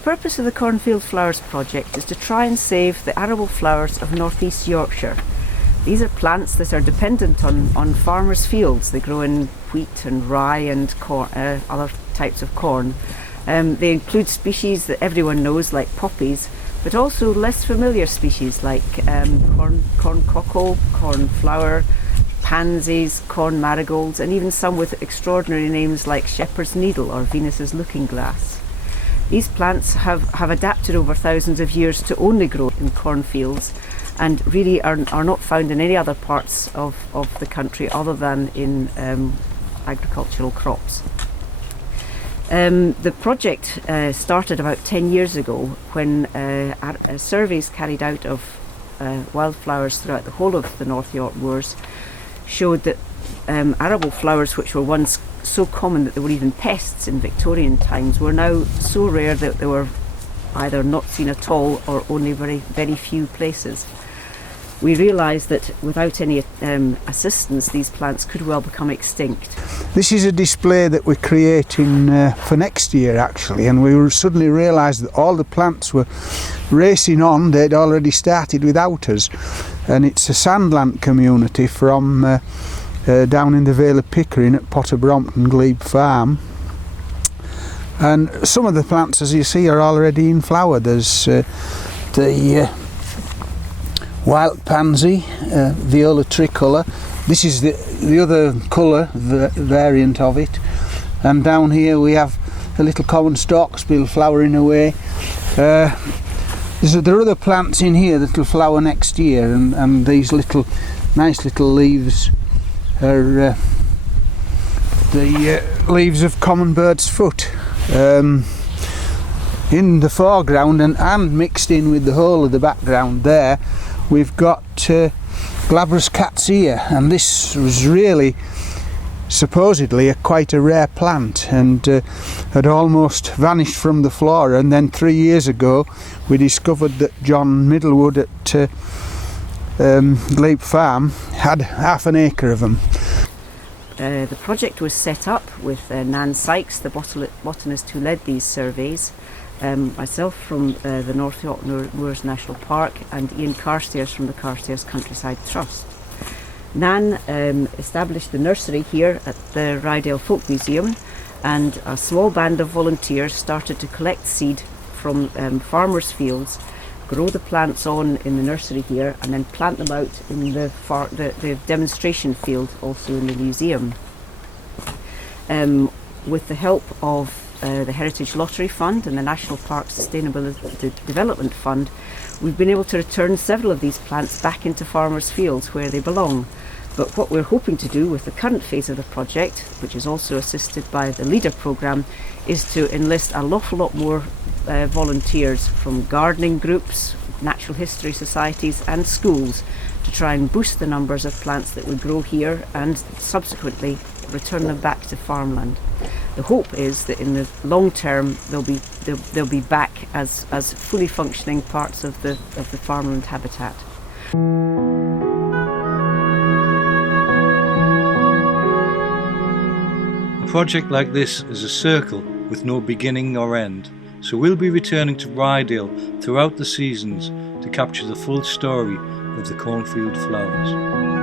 purpose of the Cornfield Flowers project is to try and save the arable flowers of northeast Yorkshire. These are plants that are dependent on farmers' fields. They grow in wheat and rye and corn, other types of corn. They include species that everyone knows, like poppies, but also less familiar species like corn cockle, cornflower, pansies, corn marigolds, and even some with extraordinary names like shepherd's needle or Venus's looking glass. These plants have adapted over thousands of years to only grow in cornfields and really are not found in any other parts of the country other than in agricultural crops. The project started about 10 years ago when surveys carried out of wildflowers throughout the whole of the North York Moors showed that arable flowers, which were once so common that they were even pests in Victorian times, were now so rare that they were either not seen at all or only very few places. We realised that without any assistance, these plants could well become extinct. This is a display that we're creating for next year actually, and we suddenly realised that all the plants were racing on. They'd already started without us, and it's a sandland community from down in the Vale of Pickering at Potter Brompton Glebe Farm, and some of the plants, as you see, are already in flower. There's the wild pansy, viola tricolour. This is the other colour variant of it, and down here we have a little common stalkspill flowering away. There are other plants in here that will flower next year, and these nice little leaves are the leaves of common bird's foot. In the foreground and mixed in with the whole of the background there, we've got glabrous cat's ear, and this was really supposedly quite a rare plant and had almost vanished from the flora, and then 3 years ago we discovered that John Middlewood at Glebe Farm had half an acre of them. The project was set up with Nan Sykes, the botanist who led these surveys, myself from the North York Moors National Park, and Ian Carstairs from the Carstairs Countryside Trust. Nan established the nursery here at the Rydale Folk Museum, and a small band of volunteers started to collect seed from farmers' fields, grow the plants on in the nursery here, and then plant them out in the demonstration field also in the museum. With the help of the Heritage Lottery Fund and the National Park Sustainability Development Fund, we've been able to return several of these plants back into farmers' fields where they belong. But what we're hoping to do with the current phase of the project, which is also assisted by the LEADER programme, is to enlist an awful lot more volunteers from gardening groups, natural history societies and schools to try and boost the numbers of plants that we grow here and subsequently return them back to farmland. The hope is that in the long term they'll be back as fully functioning parts of the farmland habitat. A project like this is a circle with no beginning or end, so we'll be returning to Rydale throughout the seasons to capture the full story of the Cornfield Flowers.